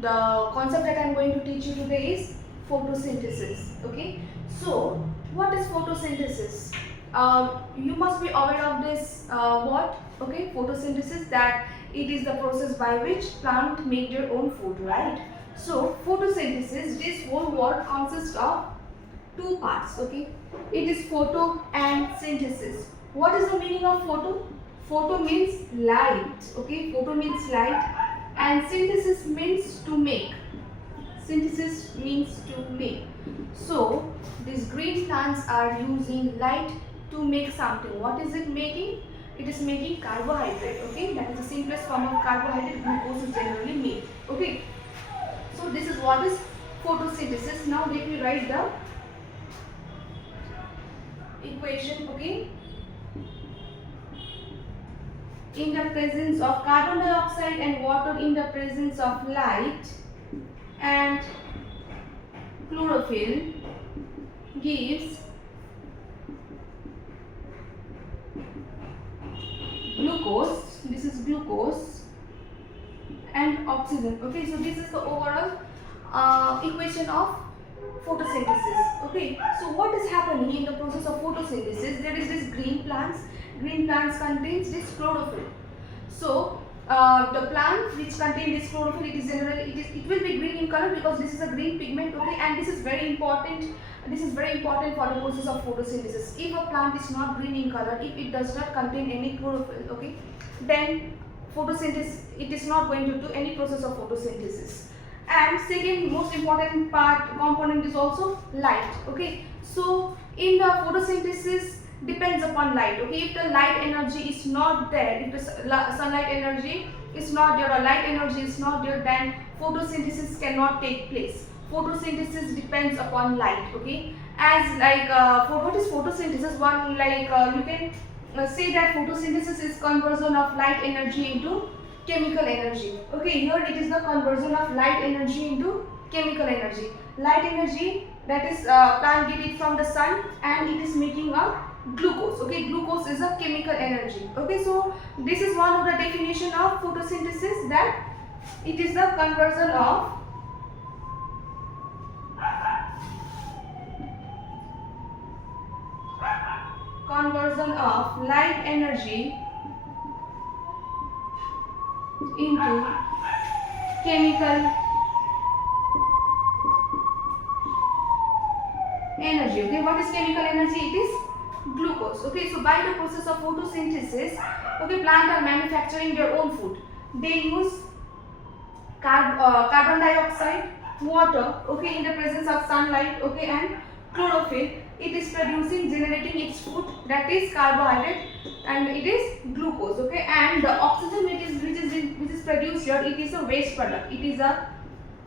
the concept that I am going to teach you today is photosynthesis. Okay, so what is photosynthesis? You must be aware of this what? Okay, photosynthesis, that it is the process by which plant make their own food, right? So photosynthesis, this whole word consists of two parts. Okay, it is photo and synthesis. What is the meaning of photo? Photo means light. Okay, photo means light, and synthesis means to make. Synthesis means to make. So these green plants are using light to make something. What is it making? It is making carbohydrate. Okay, that is the simplest form of carbohydrate. Glucose is generally made. Okay, so this is what is photosynthesis. Now let me write the equation. Okay, in the presence of carbon dioxide and water, in the presence of light and chlorophyll, gives glucose. This is glucose and oxygen. Okay, so this is the overall equation of photosynthesis. Okay, so what is happening in the process of photosynthesis? There is this green plants. Green plants contains this chlorophyll. So the plant which contains this chlorophyll, it is generally it will be green in color because this is a green pigment. Okay, and this is very important. This is very important for the process of photosynthesis. If a plant is not green in color, if it does not contain any chlorophyll, okay, then photosynthesis, it is not going to do any process of photosynthesis. And second most important component is also light. Okay, so in the photosynthesis depends upon light. Okay, if the light energy is not there, if the sunlight energy is not there or light energy is not there, then photosynthesis cannot take place. Photosynthesis depends upon light. Okay, as like for what is photosynthesis? One like you can say that photosynthesis is conversion of light energy into chemical energy. Okay, here it is the conversion of light energy into chemical energy. Light energy, that is plant get it from the sun and it is making a glucose. Okay, glucose is a chemical energy. Okay, so this is one of the definition of photosynthesis, that it is the conversion of light energy into chemical energy. Okay, what is chemical energy? It is glucose. Okay, so by the process of photosynthesis, okay, plants are manufacturing their own food. They use carbon dioxide, water, okay, in the presence of sunlight, okay, and chlorophyll. It is producing, generating its food, that is carbohydrate, and it is glucose. Okay, and the oxygen which is produced here, it is a waste product. It is a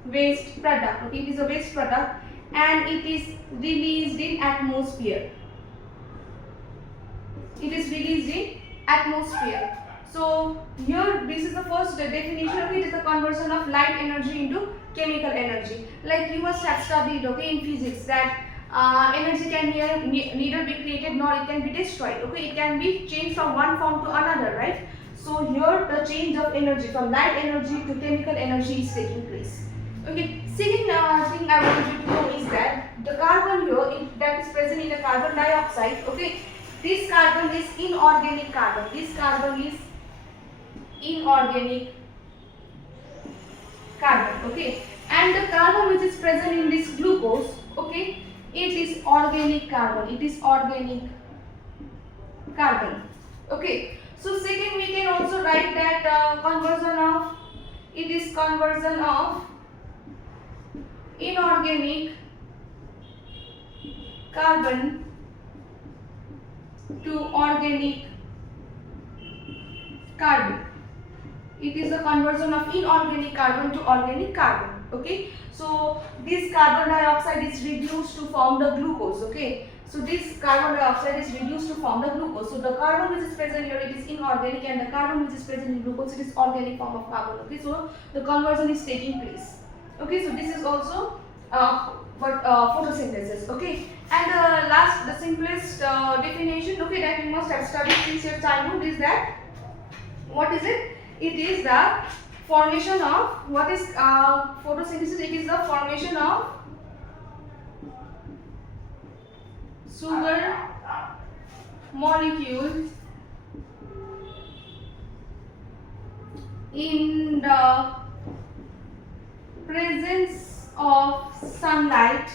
waste product. Okay, it is a waste product, and it is released in atmosphere. It is released in atmosphere. So here this is the first definition of it, is the conversion of light energy into chemical energy. Like you must have studied, okay, in physics, that energy can neither be created nor it can be destroyed. Okay, it can be changed from one form to another, right? So here the change of energy from light energy to chemical energy is taking place. Okay, second thing I want you to know is that the carbon here that is present in the carbon dioxide, okay, this carbon is inorganic carbon. This carbon is inorganic carbon. Okay, and the carbon which is present in this glucose, okay, it is organic carbon. It is organic carbon. Okay, so second we can also write that conversion of, it is conversion of inorganic carbon to organic carbon. It is a conversion of inorganic carbon to organic carbon. Okay, so this carbon dioxide is reduced to form the glucose. Okay, so this carbon dioxide is reduced to form the glucose. So the carbon which is present here, it is inorganic, and the carbon which is present in glucose, it is organic form of carbon. Okay, so the conversion is taking place. Okay, so this is also photosynthesis. Okay, and last, the simplest definition, okay, that you must have studied since your childhood, is that, what is it? It is the formation of, what is photosynthesis? It is the formation of sugar molecule in the presence of sunlight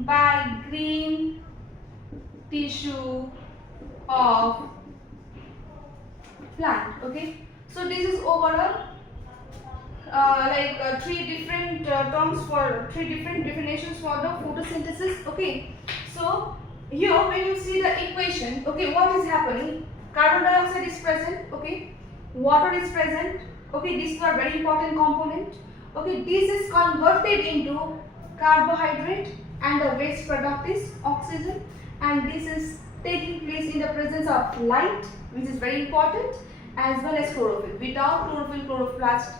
by green tissue of plant. Okay, so this is overall three different terms for three different definitions for the photosynthesis. Okay, so here when you see the equation, okay, what is happening? Carbon dioxide is present, okay, water is present, okay, these are very important component. Okay, this is converted into carbohydrate and the waste product is oxygen, and this is taking place in the presence of light, which is very important, as well as chlorophyll. Without chlorophyll, chloroplast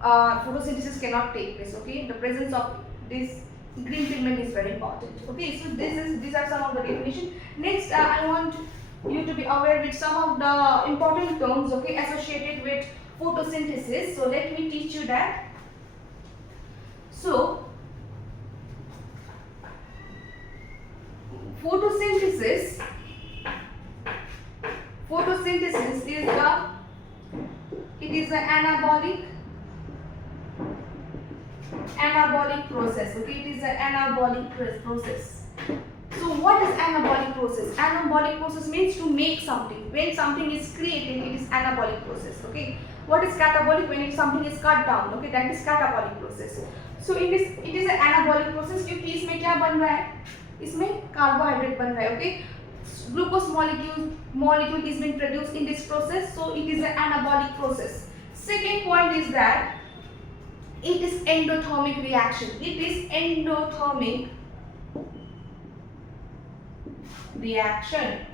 photosynthesis cannot take place. Okay, the presence of this green pigment is very important. Okay, so these are some of the definition. Next, I want you to be aware with some of the important terms, okay, associated with photosynthesis. So let me teach you that. So photosynthesis is the anabolic process. Okay, it is an anabolic process. So what is anabolic process? Anabolic process means to make something. When something is created, it is anabolic process. Okay, what is catabolic? When something is cut down, okay, that is catabolic process. So in this, it is an anabolic process क्योंकि इसमें क्या बन रहा है? इसमें carbohydrate बन रहा है. Okay, glucose molecule is being produced in this process, so it is an anabolic process. Second point is that it is endothermic reaction. It is endothermic reaction.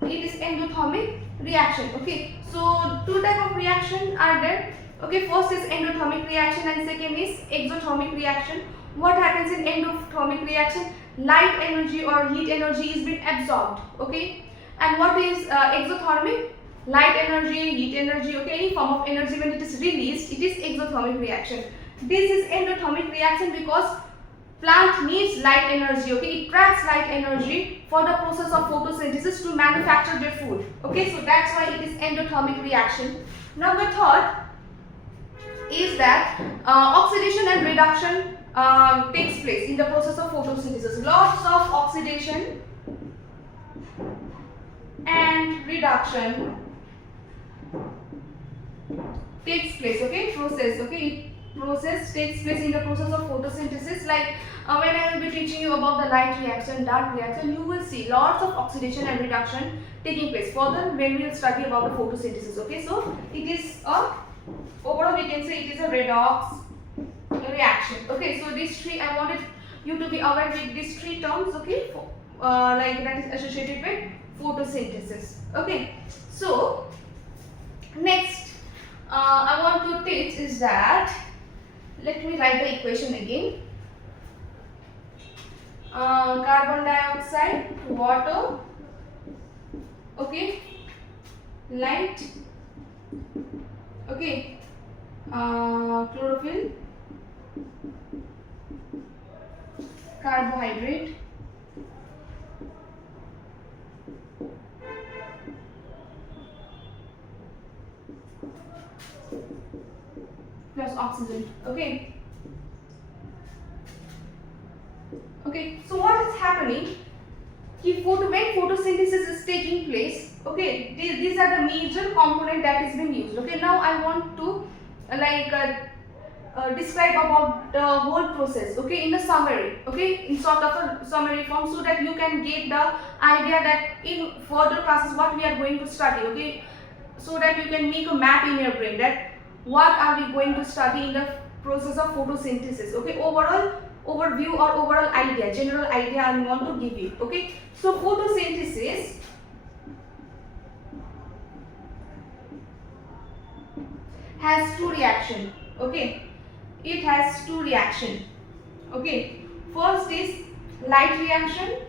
It is endothermic reaction. Okay, so two type of reaction are there. Okay, first is endothermic reaction and second is exothermic reaction. What happens in endothermic reaction? Light energy or heat energy is being absorbed. Okay, and what is exothermic? Light energy, heat energy, okay, any form of energy when it is released, it is exothermic reaction. This is endothermic reaction because plant needs light energy. Okay, it traps light energy for the process of photosynthesis to manufacture their food. Okay, so that's why it is endothermic reaction. Number third is that oxidation and reduction takes place in the process of photosynthesis. Lots of oxidation and reduction takes place. Okay, process takes place in the process of photosynthesis. Like when I will be teaching you about the light reaction, dark reaction, you will see lots of oxidation and reduction taking place. Further, when we will study about the photosynthesis. Okay, so it is a, overall we can say it is a redox reaction. Okay, so these three, I wanted you to be aware with these three terms. Okay, like that is associated with photosynthesis. Okay, so next I want to teach is that, let me write the equation again. Carbon dioxide, water, okay, light, okay, chlorophyll, carbohydrate, plus oxygen. Okay, so what is happening, when photosynthesis is taking place, okay, these are the major component that is being used. Okay, now I want to describe about the whole process, okay, in a summary, okay, in sort of a summary form, so that you can get the idea that in further classes what we are going to study. Okay, so that you can make a map in your brain that what are we going to study in the process of photosynthesis. Okay, overall overview or overall idea, general idea I want to give you. Okay, so photosynthesis has two reaction. Okay, it has two reaction. Okay, first is light reaction.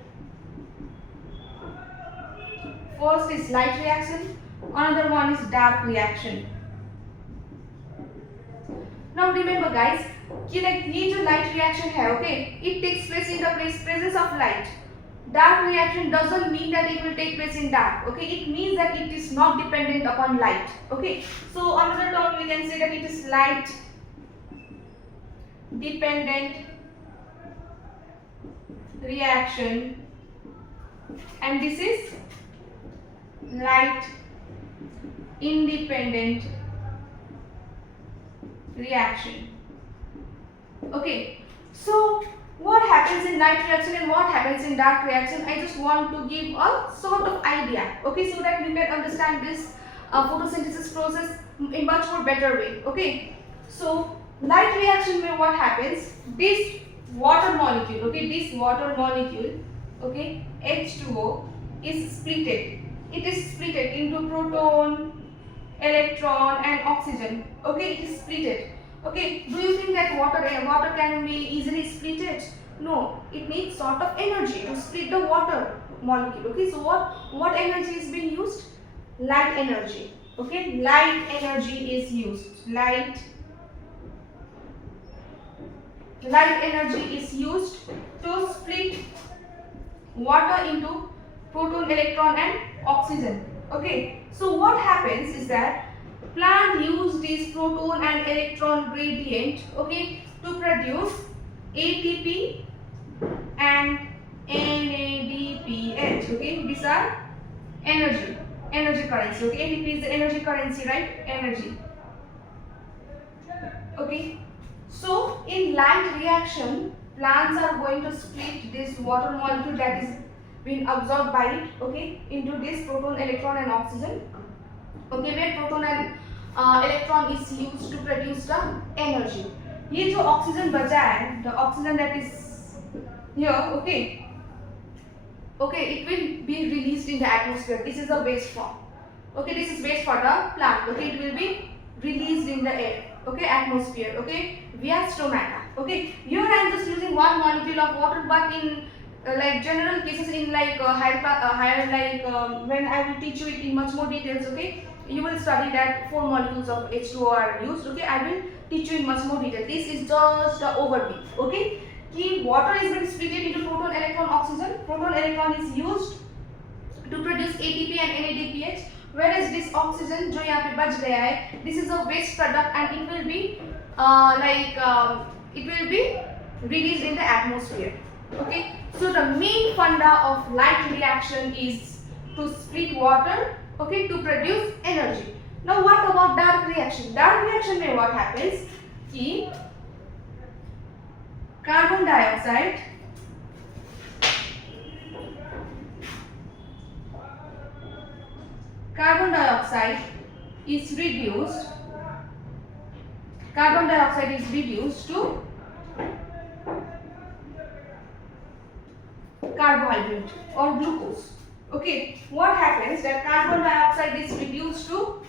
Another one is dark reaction. Now remember guys कि like ये जो light reaction है, okay, it takes place in the presence of light. Dark reaction doesn't mean that it will take place in dark, okay, it means that it is not dependent upon light, okay. So another term we can say that it is light dependent reaction, and this is light independent reaction. Okay, so what happens in light reaction and what happens in dark reaction, I just want to give a sort of idea, okay, so that we can understand this photosynthesis process in much more better way. Okay, so light reaction mein what happens, this water molecule, okay, this water molecule, okay, H2O is splitted. It is splitted into proton, electron and oxygen. Okay, it is splitted. Okay, do you think that water can be easily splitted? No, it needs sort of energy to split the water molecule. Okay, so what energy is being used? Light energy. Okay, light energy is used. Light energy is used to split water into proton, electron and oxygen. Okay, so what happens is that plant use this proton and electron gradient, okay, to produce ATP and NADPH. Okay, these are energy currency. Okay, ATP is the energy currency, right? Energy. Okay, so in light reaction, plants are going to split this water molecule that is being absorbed by it, okay, into this proton, electron and oxygen. Okay, where proton and electron is used to produce the energy. ये जो oxygen बचा है, the oxygen that is here, okay, it will be released in the atmosphere. This is the waste form. Okay, this is waste for the plant. Okay, it will be released in the air. Okay, atmosphere. Okay, via stomata. Okay, here I am just using one molecule of water, but in like general cases, in like higher when I will teach you it in much more details. Okay, you will study that 4 molecules of H2O are used. Okay, I will teach you in much more detail. This is just the overview. Okay, कि water is being split into proton, electron, oxygen. Proton, electron is used to produce ATP and NADPH, whereas this oxygen जो यहाँ पे बच गया है, this is a waste product and it will be it will be released in the atmosphere. Okay, so the main funda of light reaction is to split water, okay, to produce energy. Now what about dark reaction? Dark reaction में what happens कि carbon dioxide is reduced. Carbon dioxide is reduced to carbohydrate or glucose. Okay, what happens that carbon dioxide is reduced to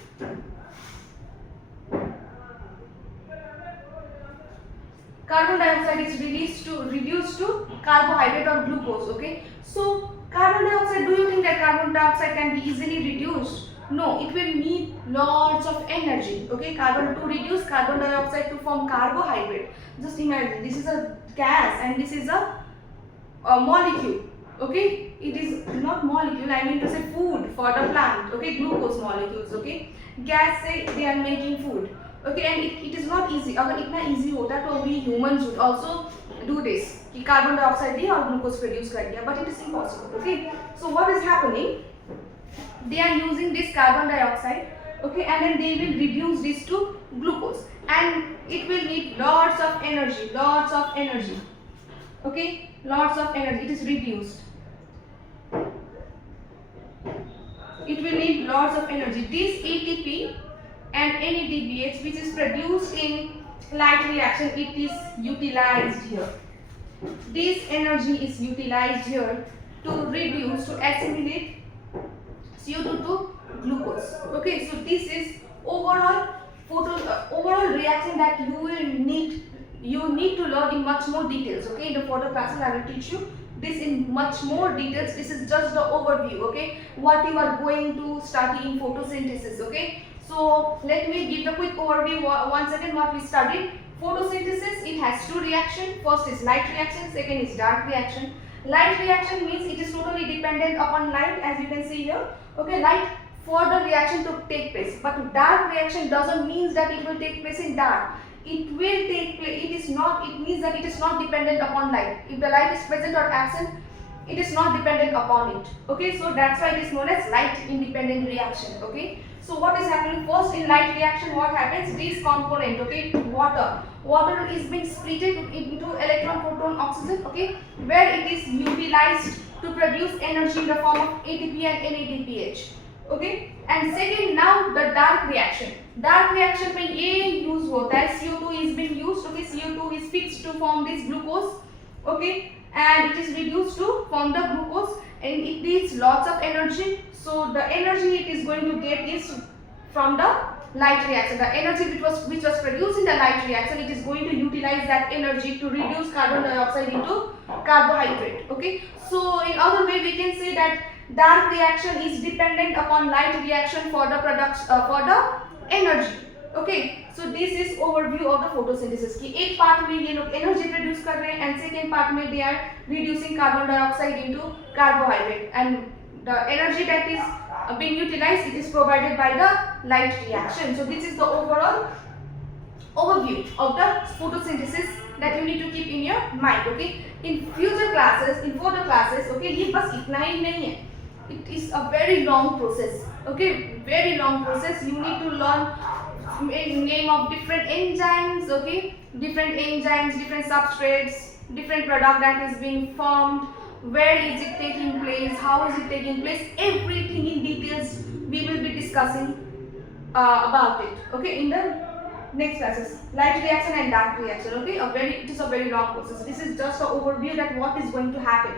reduced to carbohydrate or glucose. Okay, so carbon dioxide, do you think that carbon dioxide can be easily reduced? No, it will need lots of energy. Okay, to reduce carbon dioxide to form carbohydrate. Just imagine, this is a gas and this is a molecule. Okay, it is not molecule, I mean to say food for the plant. Okay, glucose molecules. Okay, gas say they are making food. Okay, and it is not easy. अगर इतना easy होता तो we humans would also do this कि carbon dioxide दिया और glucose produce कर दिया, but it is impossible. Okay, so what is happening? They are using this carbon dioxide, okay, and then they will reduce this to glucose, and it will need lots of energy. Okay, lots of energy. It is reduced. It will need lots of energy. This ATP and NADPH, which is produced in light reaction, it is utilized here. This energy is utilized here to reduce, to assimilate CO2 to glucose. Okay, so this is overall reaction that you need to learn in much more details. Okay, in the further classes I will teach you this in much more details. This is just the overview, okay, what you are going to study in photosynthesis, okay. So let me give the quick overview once again what we studied. Photosynthesis, it has two reactions. First is light reaction, second is dark reaction. Light reaction means it is totally dependent upon light, as you can see here, okay, light for the reaction to take place. But dark reaction doesn't mean that it will take place in dark. It will take place, it means that it is not dependent upon light. If the light is present or absent, it is not dependent upon it, okay. So that's why it is known as light independent reaction, okay. So what is happening first in light reaction? What happens? This component, okay, water is being split into electron, proton, oxygen, okay, where it is utilized to produce energy in the form of ATP and NADPH, okay. And second, now the dark reaction में ये use होता है, CO2 is being used, okay, CO2 is fixed to form this glucose, okay, and it is reduced to form the glucose, and it needs lots of energy. So the energy it is going to get is from the light reaction. The energy which was produced in the light reaction, it is going to utilize that energy to reduce carbon dioxide into carbohydrate, okay. So in other way we can say that dark reaction is dependent upon light reaction for the production for the energy, okay. So this is overview of the photosynthesis कि एक part में ये लोग energy produce कर रहे हैं and second part में they are reducing carbon dioxide into carbohydrate, and the energy that is being utilized, it is provided by the light reaction. So this is the overall overview of the photosynthesis that you need to keep in your mind, okay. In future classes, in further classes, okay, ये बस इतना ही नहीं है. It is a very long process, okay, very long process. You need to learn name of different enzymes, okay, different enzymes, different substrates, different product that is being formed, where is it taking place, how is it taking place, everything in details we will be discussing about it, okay, in the next classes. Light reaction and dark reaction, okay, it is a very long process. This is just an overview that what is going to happen,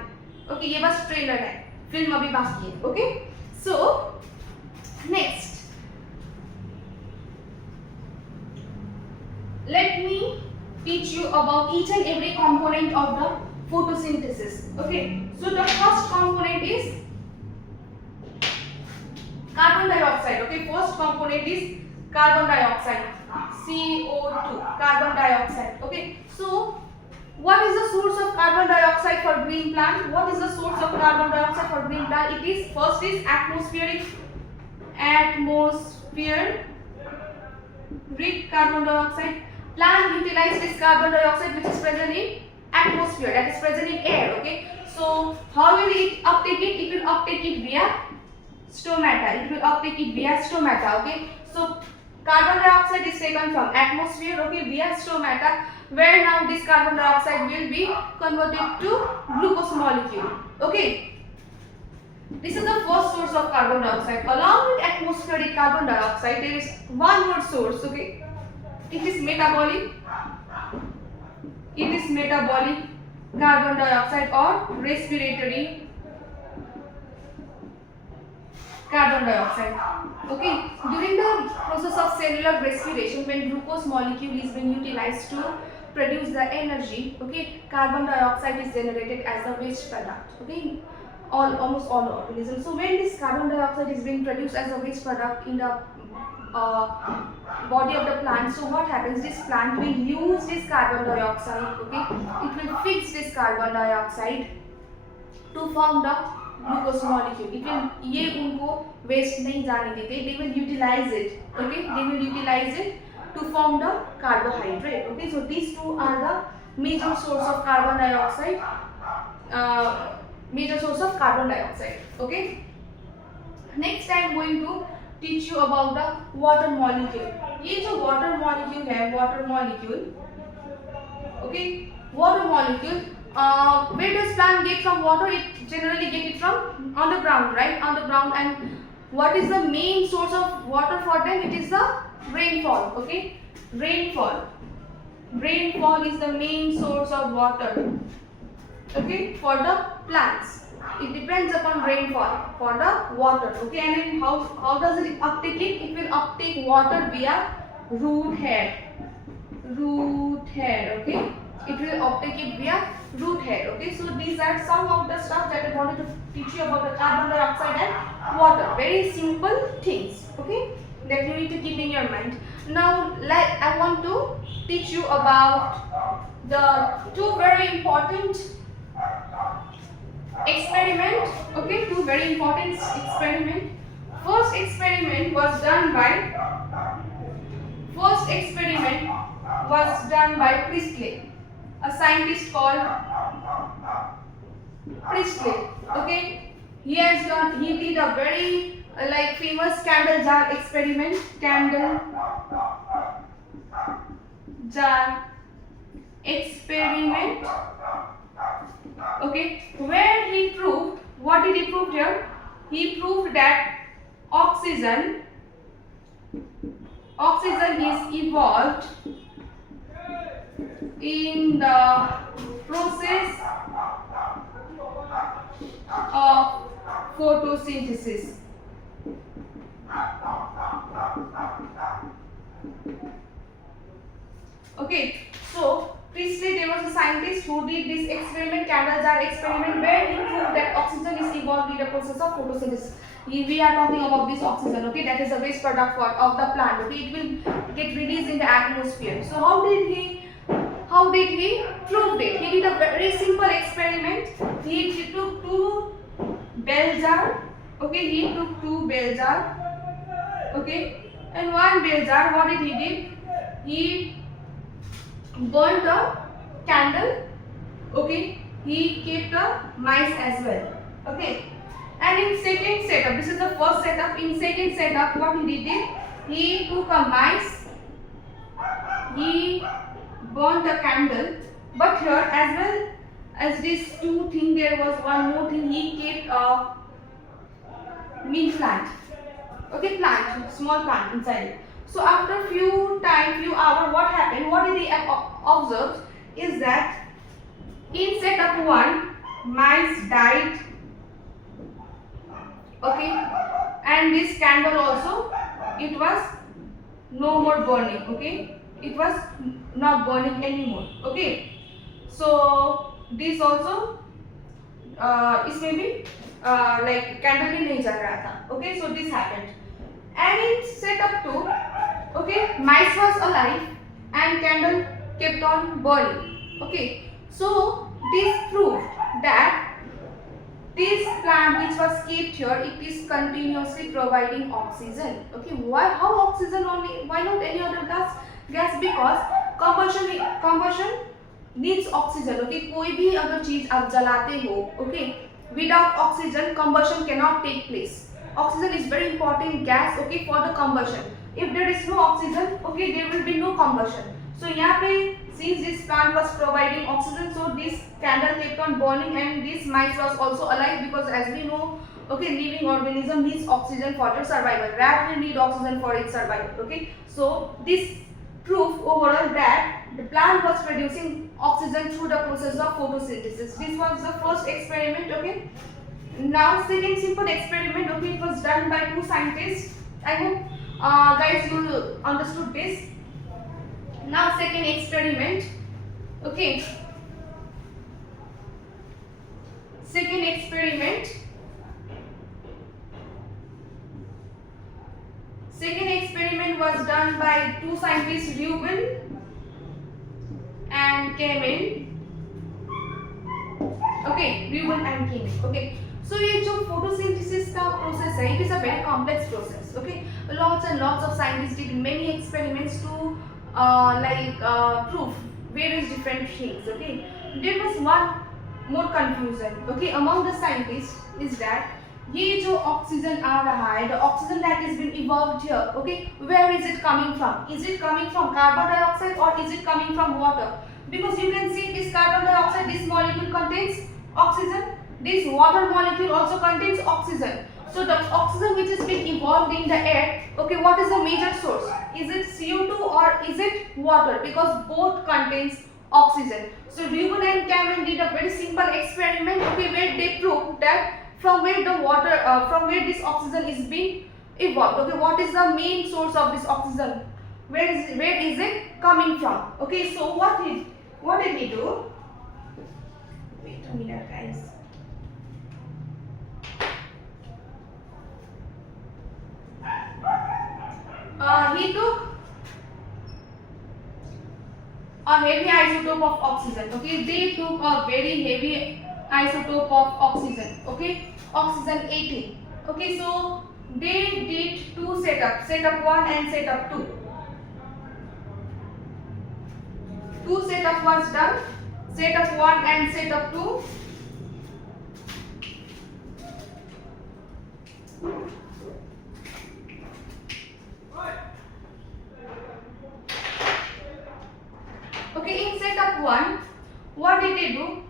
okay. ये बस trailer है, film अभी बाकी है, okay. So next, let me teach you about each and every component of the photosynthesis, okay. So the first component is carbon dioxide, okay. First component is carbon dioxide, CO2, carbon dioxide, okay. So what is the source of carbon dioxide for green plant? What is the source of carbon dioxide for green plant? It is first is atmospheric carbon dioxide. Plant utilize this carbon dioxide which is present in atmosphere, that is present in air, okay. So how will it uptake it? It will uptake it via stomata. It will uptake it via stomata, okay. So carbon dioxide is taken from atmosphere, okay, via stomata, where now this carbon dioxide will be converted to glucose molecule, okay. This is the first source of carbon dioxide. Along with atmospheric carbon dioxide, there is one more source, okay. It is metabolic. It is metabolic carbon dioxide or respiratory carbon dioxide, okay. During the process of cellular respiration, when glucose molecule is being utilized to produce the energy, okay, carbon dioxide is generated as a waste product, okay, almost all organisms. So when this carbon dioxide is being produced as a waste product in the body of the plant, so what happens? This plant will use this carbon dioxide, okay, it will fix this carbon dioxide to form the glucose molecule. It will, ये उनको waste नहीं जाने देते, they will utilize it, okay, they will utilize it to form the carbohydrate, okay. So these two are the major source of carbon dioxide, okay. Next I am going to teach you about the water molecule. ये जो water molecule है, okay, water molecule, where does plant get from water? It generally get it from on the ground, right, on the ground. And what is the main source of water for them? It is the rainfall, okay. Rainfall is the main source of water, okay, for the plants. It depends upon rainfall for the water, okay. And then how does it uptake it? It will uptake water via root hair, okay. it will uptake it via root hair. Okay, so these are some of the stuff that I wanted to teach you about the carbon dioxide and water. Very simple things, okay, that you need to keep in your mind. Now I want to teach you about the two very important experiment. Okay, two very important experiment. First experiment was done by Priestley, a scientist called Priestley. Okay, he did a very famous candle jar experiment. Candle jar experiment. Okay, where he proved, what did he prove here? He proved that oxygen is evolved in the process of photosynthesis. Okay, so Priestley, there was a scientist who did this experiment, candle jar experiment, where he proved that oxygen is evolved in the process of photosynthesis. We are talking about this oxygen, okay, that is the waste product of the plant. Okay, it will get released in the atmosphere. So how did he prove it? He did a very simple experiment. He took two bell jar. Okay, he took two bell jar. Okay, and one bell jar. What did he did? He burnt a candle. Okay, he kept a mice as well. Okay, and in second setup, this is the first setup. In second setup, what he did? He took a mice. He burnt a candle, but here as well as these two things, there was one more thing. He kept a mint plant. Okay, plant, small plant inside it. So after few hours, what happened? What did he observe is that in setup 1, mice died. Okay, and this candle also, it was no more burning. Okay, it was not burning anymore. Okay, so this also इसमें भी like candle भी नहीं जल रहा था. Okay, so this happened. And in setup 2, okay, mice was alive and candle kept on burning. Okay, so this proved that this plant which was kept here, it is continuously providing oxygen. Okay, why? How oxygen only? Why not any other gas? Because combustion needs oxygen. Okay, कोई भी अगर चीज आप जलाते हो, okay, without oxygen combustion cannot take place. Oxygen is very important gas, okay, for the combustion. If there is no oxygen, okay, there will be no combustion. So यहाँ पे since this plant was providing oxygen, so this candle kept on burning and this mice was also alive, because as we know, okay, living organism needs oxygen for their survival. Rat will need oxygen for its survival. Okay, so this proof overall that the plant was producing oxygen through the process of photosynthesis. This was the first experiment. Okay, now second simple experiment. Okay, it was done by two scientists. I hope guys you understood this. Now second experiment. Okay, second experiment. Second experiment was done by two scientists, Reuben and Kamen. Okay, Reuben and Kamen. Okay, so ये जो photosynthesis का process है, it is a very complex process. Okay, lots and lots of scientists did many experiments to prove various different things. Okay, there was one more confusion. Okay, among the scientists is that ये जो oxygen आ रहा है, the oxygen that has been evolved here, okay, where is it coming from? Is it coming from carbon dioxide or is it coming from water? Because you can see this carbon dioxide, this molecule contains oxygen, this water molecule also contains oxygen. So the oxygen which is being evolved in the air, okay, what is the major source? Is it CO2 or is it water? Because both contains oxygen. So Reuben and Kamen did a very simple experiment, okay, where they proved that from where the water, from where this oxygen is being evolved. Okay, what is the main source of this oxygen? Where is it coming from? Okay, so what what did he do? Wait a minute, guys. He took a heavy isotope of oxygen. Okay, they took a very heavy isotope of oxygen. Okay, oxygen 18. Okay, so they did two setups, setup 1 and setup 2. Two setup was done, setup 1 and setup 2. Okay, in setup 1, what did they do?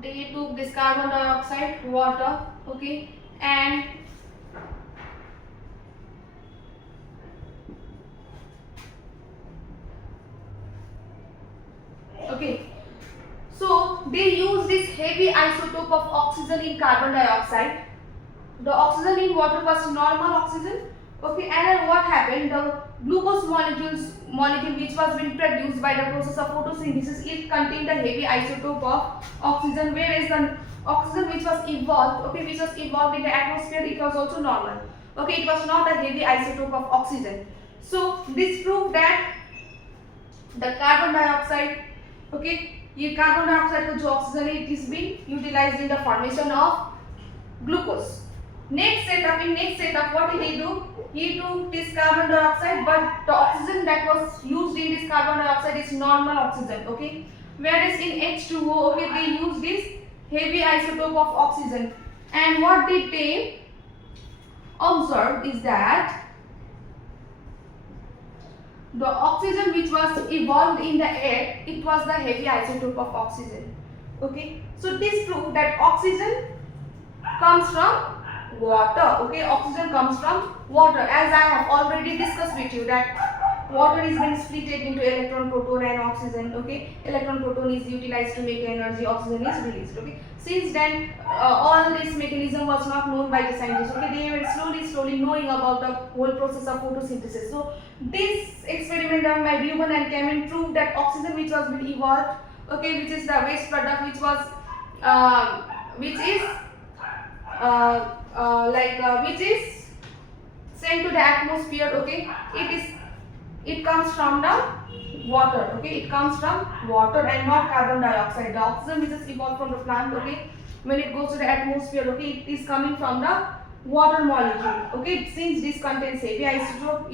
They took this carbon dioxide, water, okay, and okay, so they use this heavy isotope of oxygen in carbon dioxide. The oxygen in water was normal oxygen. Okay, and then what happened? The glucose molecule which was being produced by the process of photosynthesis, it contained a heavy isotope of oxygen, whereas the oxygen which was evolved, in the atmosphere, it was also normal. Okay, it was not a heavy isotope of oxygen. So this proved that the carbon dioxide, okay, ये carbon dioxide को जो oxygen है, it is being utilized in the formation of glucose. Next setup, what did he do? He took this carbon dioxide, but the oxygen that was used in this carbon dioxide is normal oxygen, okay? Whereas in H2O, okay, they use this heavy isotope of oxygen. And what did they observe is that the oxygen which was evolved in the air, it was the heavy isotope of oxygen, okay? So this proved that oxygen comes from water. Okay, oxygen comes from water, as I have already discussed with you that water is being split into electron, proton and oxygen. Okay, electron, proton is utilized to make energy, oxygen is released. Okay, since then all this mechanism was not known by the scientists. Okay, they were slowly knowing about the whole process of photosynthesis. So this experiment done by Reuben and Kamen proved that oxygen which was being evolved, okay, which is the waste product which was which is sent to the atmosphere, okay, it comes from the water, okay, it comes from water and not carbon dioxide. The oxygen which is evolved from the plant, okay, when it goes to the atmosphere, okay, it is coming from the water molecule. Okay, since this contains heavy isotope,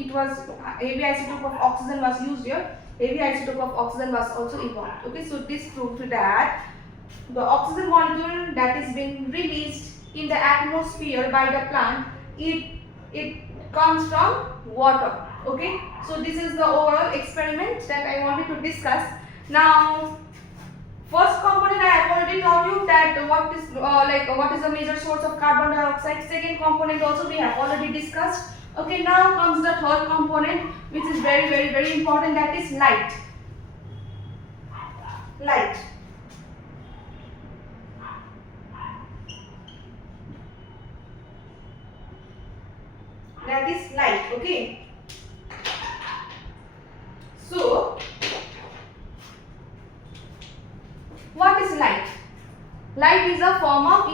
heavy isotope of oxygen was used here, heavy isotope of oxygen was also evolved. Okay, so this proved that the oxygen molecule that is being released in the atmosphere by the plant, it comes from water. Okay, so this is the overall experiment that I wanted to discuss. Now first component, I have already taught you that what is the major source of carbon dioxide. Second component also we have already discussed. Okay, now comes the third component, which is very important, that is light. That is light. Okay, so what is light? Light is a form of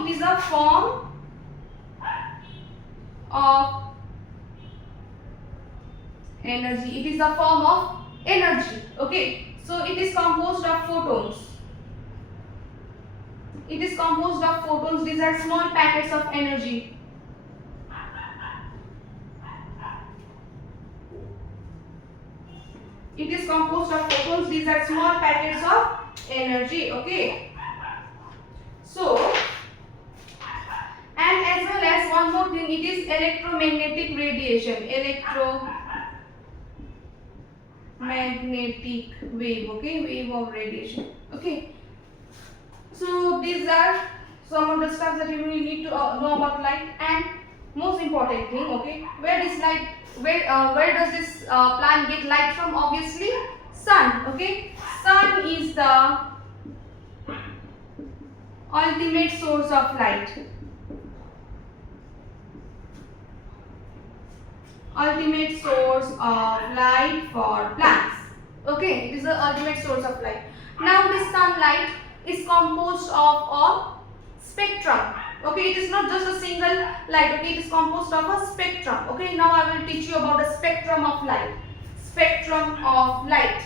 energy. It is a form of energy. Okay, so it is composed of photons. These are small packets of energy. It is composed of photons. These are small packets of energy. Okay, so, and as well as one more thing, it is electromagnetic radiation, electromagnetic wave. Okay, wave of radiation. Okay, so these are some of the stuff that you will need to know about light. And most important thing, okay, where does this plant get light from? Obviously sun. Okay, sun is the ultimate source of light. Ultimate source of light for plants. Okay, it is the ultimate source of light. Now this sunlight is composed of a spectrum. Okay, it is not just a single light. Okay, it is composed of a spectrum. Okay, now I will teach you about the spectrum of light. Spectrum of light.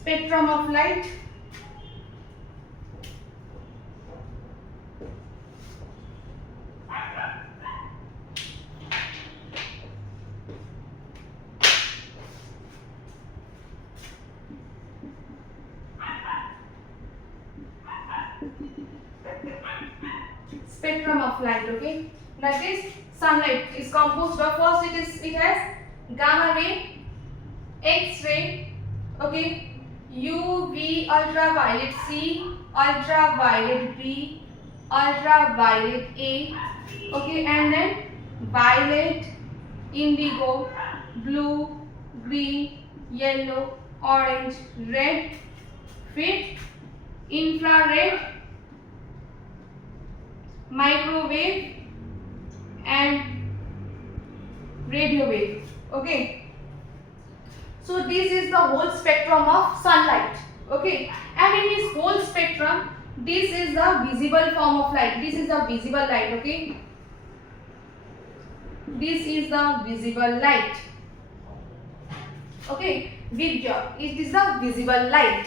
Spectrum of light. Spectrum of light. Okay, that is sunlight is composed of, first it has gamma ray, X-ray, okay, UV, ultraviolet C, ultraviolet B, ultraviolet A, okay, and then violet, indigo, blue, green, yellow, orange, red, fifth infrared, microwave and radio wave. Okay, so this is the whole spectrum of sunlight. Okay, and in this whole spectrum, this is the visible form of light. This is the visible light. Okay, this is the visible light. Okay, Vidya, it is the visible light.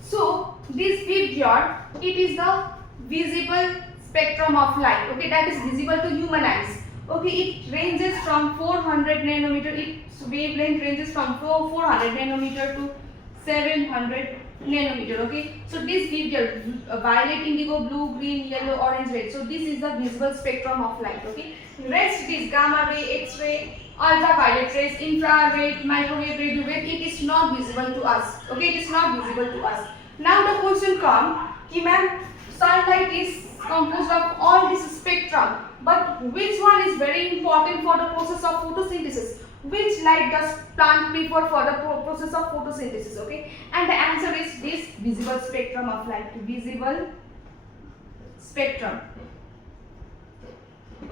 So this Vidya, it is the visible spectrum of light. Okay, that is visible to human eyes. Okay, it ranges from 400 nanometer. Its wavelength ranges from 400 nanometer to 700 nanometer. Okay, so this gives you violet, indigo, blue, green, yellow, orange, red. So this is the visible spectrum of light. Okay, rest is gamma ray, X-ray, ultraviolet rays, infrared, microwave, radio wave. It is not visible to us. Okay, it is not visible to us. Now the question comes, कि ma'am, sunlight is composed of all this spectrum, but which one is very important for the process of photosynthesis? Which light does plant prefer for the process of photosynthesis? Okay, and the answer is this visible spectrum of light. Visible spectrum.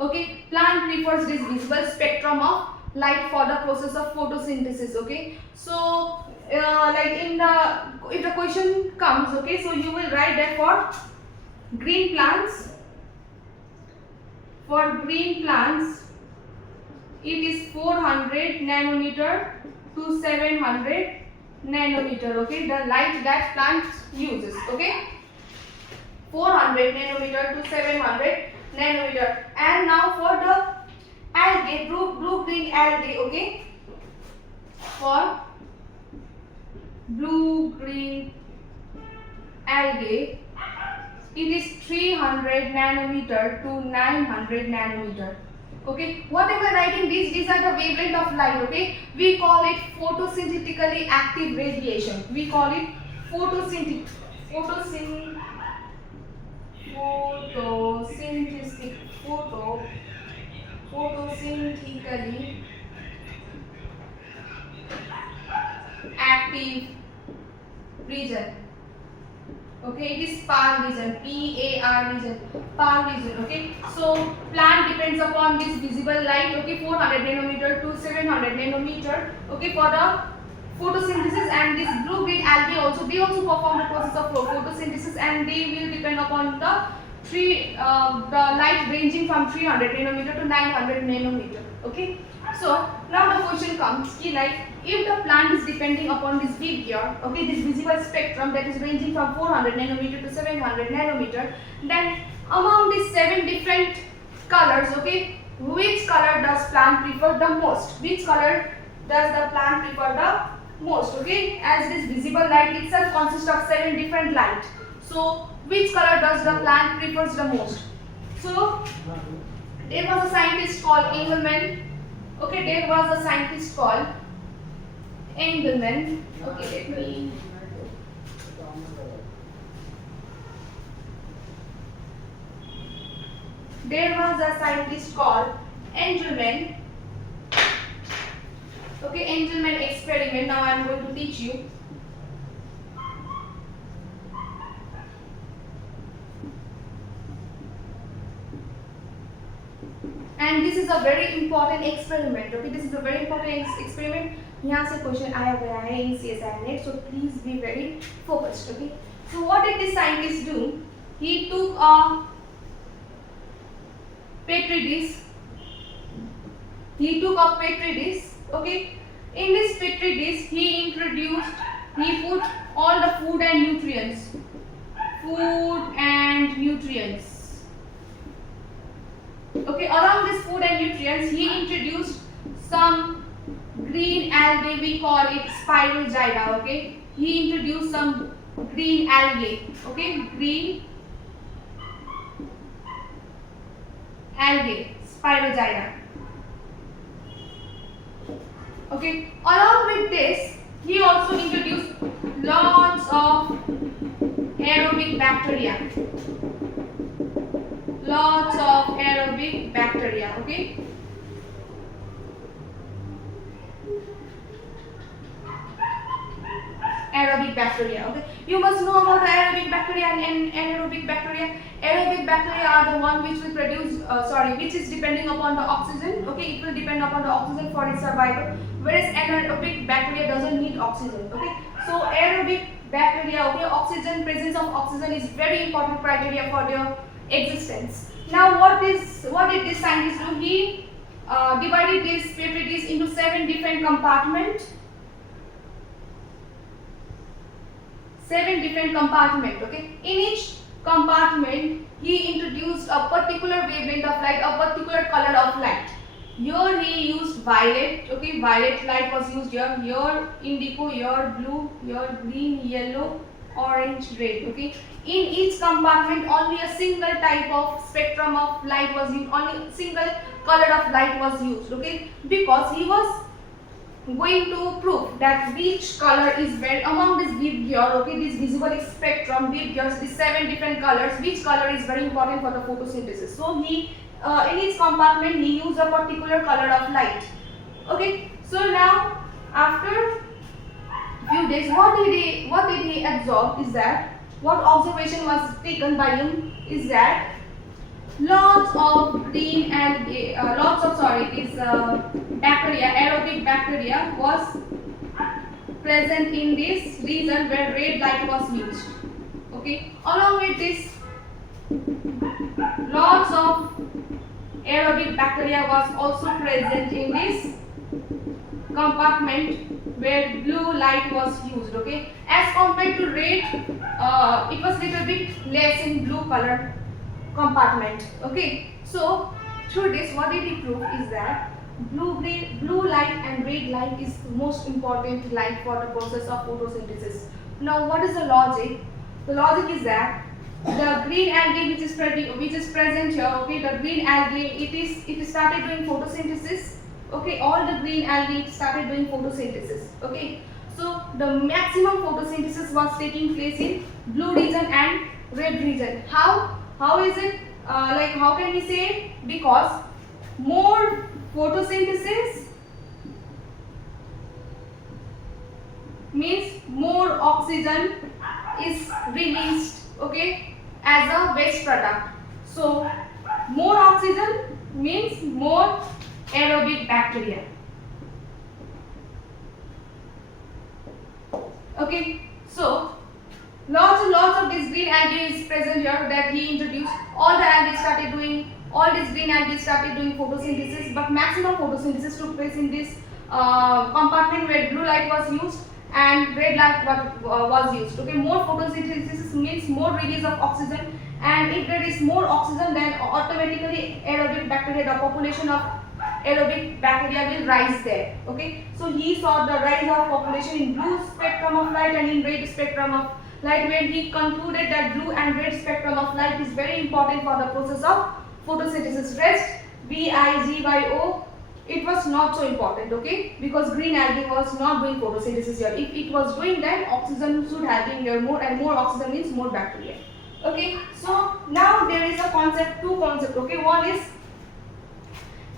Okay, plant prefers this visible spectrum of light for the process of photosynthesis. Okay, so like in the, if the question comes, okay, so you will write that for green plants. For green plants, it is 400 nanometer to 700 nanometer. Okay, the light that plant uses. Okay, 400 nanometer to 700 nanometer. And now for the algae, blue green algae. Okay, for blue green algae, it is 300 nanometer to 900 nanometer. Okay, whatever writing these are the wavelength of light. Okay, we call it photosynthetically active radiation. We call it photosynthetically active region. Okay, it is PAR region, PAR region, PAR region. Okay, so plant depends upon this visible light. Okay, 400 nanometer to 700 nanometer. Okay, for the photosynthesis, and this blue green algae also, they also perform the process of photosynthesis, and they will depend upon the light ranging from 300 nanometer to 900 nanometer. Okay, so now the question comes, like, if the plant is depending upon this VGR, okay, this visible spectrum that is ranging from 400 nanometer to 700 nanometer, then among these 7 different colors, okay, which color does plant prefer the most? Which color does the plant prefer the most? Okay, as this visible light itself consists of 7 different light. So which color does the plant prefers the most? So there was a scientist called Engelmann. Okay, there was a scientist called Engelmann. Okay, let me. There was a scientist called Engelmann. Okay, Engelmann experiment. Now I am going to teach you. and this is a very important experiment. Okay, this is a very important experiment. यहाँ से question आया गया है CSIR net, so please be very focused. Okay, so what did this scientist do? He took a petri dish. Okay, in this petri dish he put all the food and nutrients. Okay, along this food and nutrients, he introduced some green algae. We call it Spirogyra. Okay, he introduced some green algae. Okay, green algae, Spirogyra. Okay, along with this, he also introduced lots of aerobic bacteria. Okay, aerobic bacteria. Okay, you must know about aerobic bacteria and anaerobic bacteria. Aerobic bacteria are the one which will produce which is depending upon the oxygen. Okay, it will depend upon the oxygen for its survival, whereas anaerobic bacteria doesn't need oxygen. Okay, so aerobic bacteria, okay, presence of oxygen is very important criteria for their existence. Now what did this scientist do? He divided this petri dish into 7 different compartments. 7 different compartments. Okay, in each compartment he introduced a particular wavelength of light, a particular color of light. Here he used violet. Okay, violet light was used here. Here indigo, here blue, here green, yellow, orange, red. Okay, in each compartment only a single type of spectrum of light was used, only single color of light was used. Okay, because he was going to prove that which color is where among this Vibgyor, okay, this visible spectrum Vibgyors, these 7 different colors, which color is very important for the photosynthesis. So he in each compartment he used a particular color of light. Okay, so now after few days, what did he observe is that, what observation was taken by him is that lots of green and bacteria, aerobic bacteria was present in this region where red light was used. Okay, along with this, lots of aerobic bacteria was also present in this compartment where blue light was used. Okay, as compared to red, it was little bit less in blue color compartment. Okay, so through this, what did he prove is that blue light and red light is the most important light for the process of photosynthesis. Now what is the logic? The logic is that the green algae which is present here, okay, the green algae, it started doing photosynthesis. Okay, all the green algae started doing photosynthesis. Okay, so the maximum photosynthesis was taking place in blue region and red region. How is it? How can we say it? Because more photosynthesis means more oxygen is released, okay, as a waste product. So more oxygen means more aerobic bacteria. Okay, so lots of this green algae is present here that he introduced. All these green algae started doing photosynthesis, but maximum photosynthesis took place in this compartment where blue light was used and red light was used. Okay, more photosynthesis means more release of oxygen, and if there is more oxygen, then automatically aerobic bacteria, the population of aerobic bacteria will rise there. Okay, so he saw the rise of population in blue spectrum of light and in red spectrum of light, where he concluded that blue and red spectrum of light is very important for the process of photosynthesis. Rest, VIGYO, it was not so important. Okay, because green algae was not doing photosynthesis here. If it was doing that, oxygen should have been here more, and more oxygen means more bacteria. Okay, so now there is a concept, two concepts. Okay, one is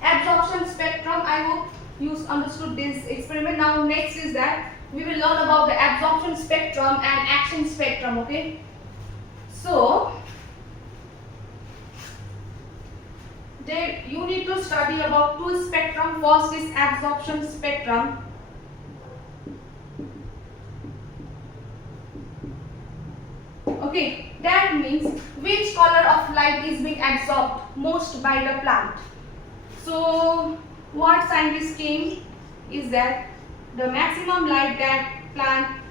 absorption spectrum. I hope you understood this experiment. Now next is that we will learn about the absorption spectrum and action spectrum. Okay, so then you need to study about two spectrum. First is absorption spectrum. Okay, that means which color of light is being absorbed most by the plant. So what scientists came is that the maximum light that plant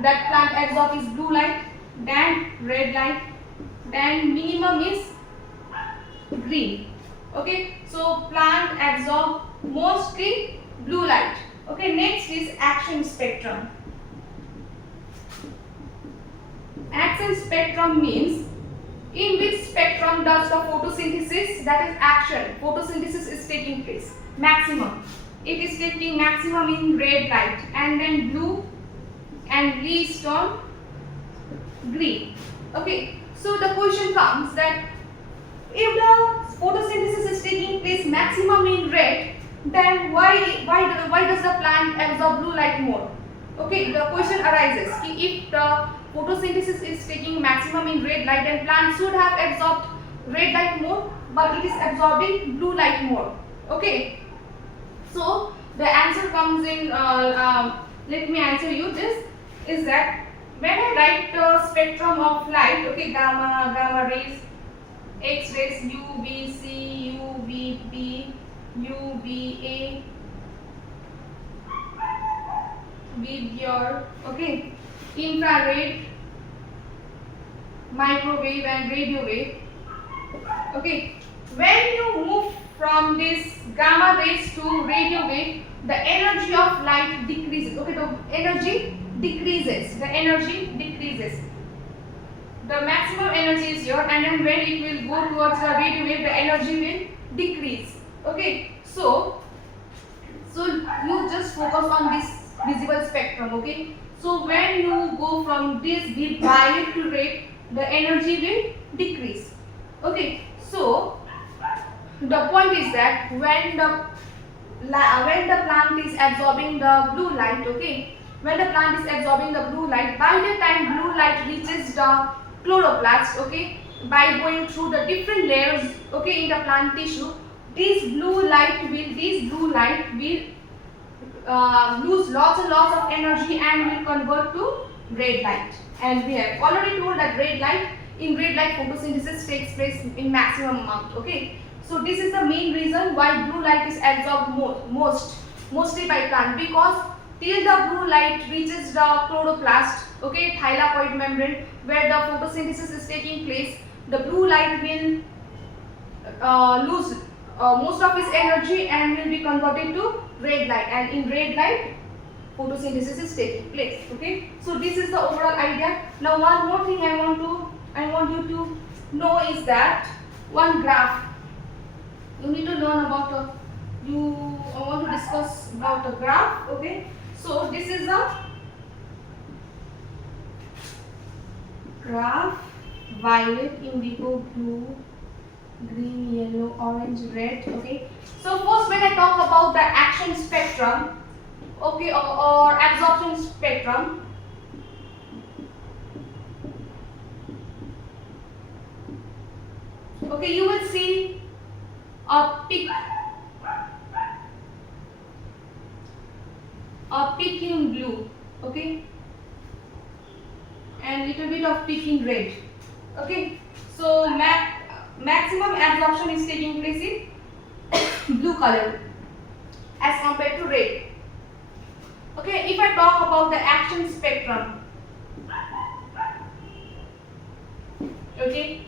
absorbs is blue light, then red light, then minimum is green. Okay, so plant absorb mostly blue light. Okay, next is action spectrum. Action spectrum means in which spectrum does the photosynthesis, that is action, photosynthesis is taking place. Maximum, it is taking maximum in red light, and then blue, and least on green. Okay, so the question comes that if the photosynthesis is taking place maximum in red, then why does the plant absorb blue light more? Okay, the question arises, if the photosynthesis is taking maximum in red light, then plant should have absorbed red light more, but it is absorbing blue light more. Okay, so the answer comes in, let me answer you this, is that when I write the spectrum of light, okay, gamma rays, X rays, UVC, UVB, UVA, VBR, okay, infrared, microwave and radio wave. Okay, when you move from this gamma rays to radio wave, the energy of light decreases. Okay, the energy decreases. The maximum energy is here, and then when it will go towards the radio wave, the energy will decrease. Okay, so you just focus on this visible spectrum. Okay, so when you go from this violet to red, the energy will decrease. Okay, so the point is that when the plant is absorbing the blue light, okay, when the plant is absorbing the blue light, by the time blue light reaches the chloroplast, okay, by going through the different layers, okay, in the plant tissue, this blue light will lose lots and lots of energy and will convert to red light. And we have already told that in red light photosynthesis takes place in maximum amount. Okay, so this is the main reason why blue light is absorbed mostly by plant, because till the blue light reaches the chloroplast, okay, thylakoid membrane, where the photosynthesis is taking place, the blue light will lose most of its energy and will be converted to red light, and in red light photosynthesis is taking place. Okay, so this is the overall idea. Now one more thing I want you to know is that one graph you need to learn about. I want to discuss about the graph. Okay, so this is a graph: violet, indigo, blue, green, yellow, orange, red. Okay, so first when I talk about the action spectrum, okay, or absorption spectrum, okay, you will see a peak in blue, okay, and little bit of peak in red. Okay, so maximum absorption is taking place in blue color as compared to red. Okay, if I talk about the action spectrum, okay,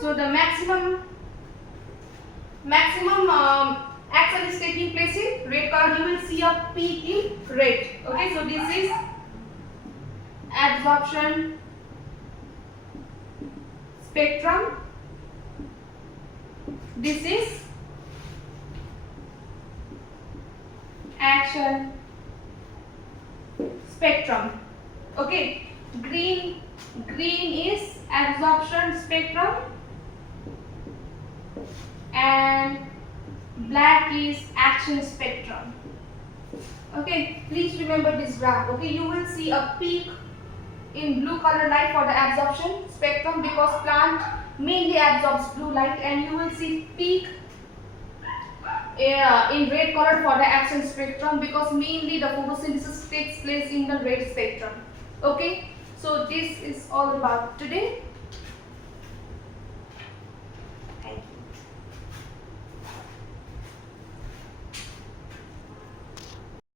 so the maximum action is taking place in red color. You will see a peak in red. Okay, so this is absorption spectrum. This is action spectrum. Okay, green is absorption spectrum and black is action spectrum. Okay, please remember this graph. Okay, you will see a peak in blue color light for the absorption spectrum because plant mainly absorbs blue light, and you will see peak in red color for the action spectrum because mainly the photosynthesis takes place in the red spectrum. Okay, so this is all about today.